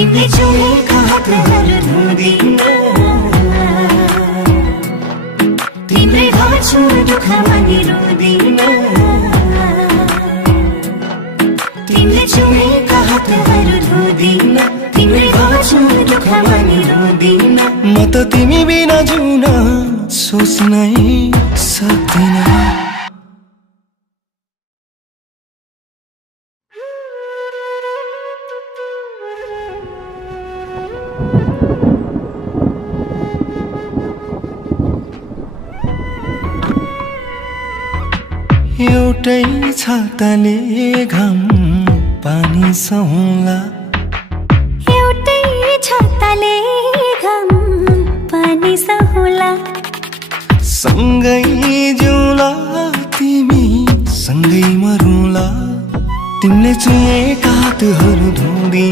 तिमीले चुमेका हातहरू धुँदिन तिम्रै गर्छु दुःखमा नि रुँदिन तिमीले चुमेका हातहरू धुँदिन तिम्रै गर्छु दुःखमा नि रुँदिन म त तिमी बिना जिउन सोच्नै सक्दिन एउटै छाताले घाम पानी सहौला एउटै छाताले घाम पानी सहौला सँगै जिउला तिमी सँगै मरौला तिमीले चुमेका हातहरू धुँदिन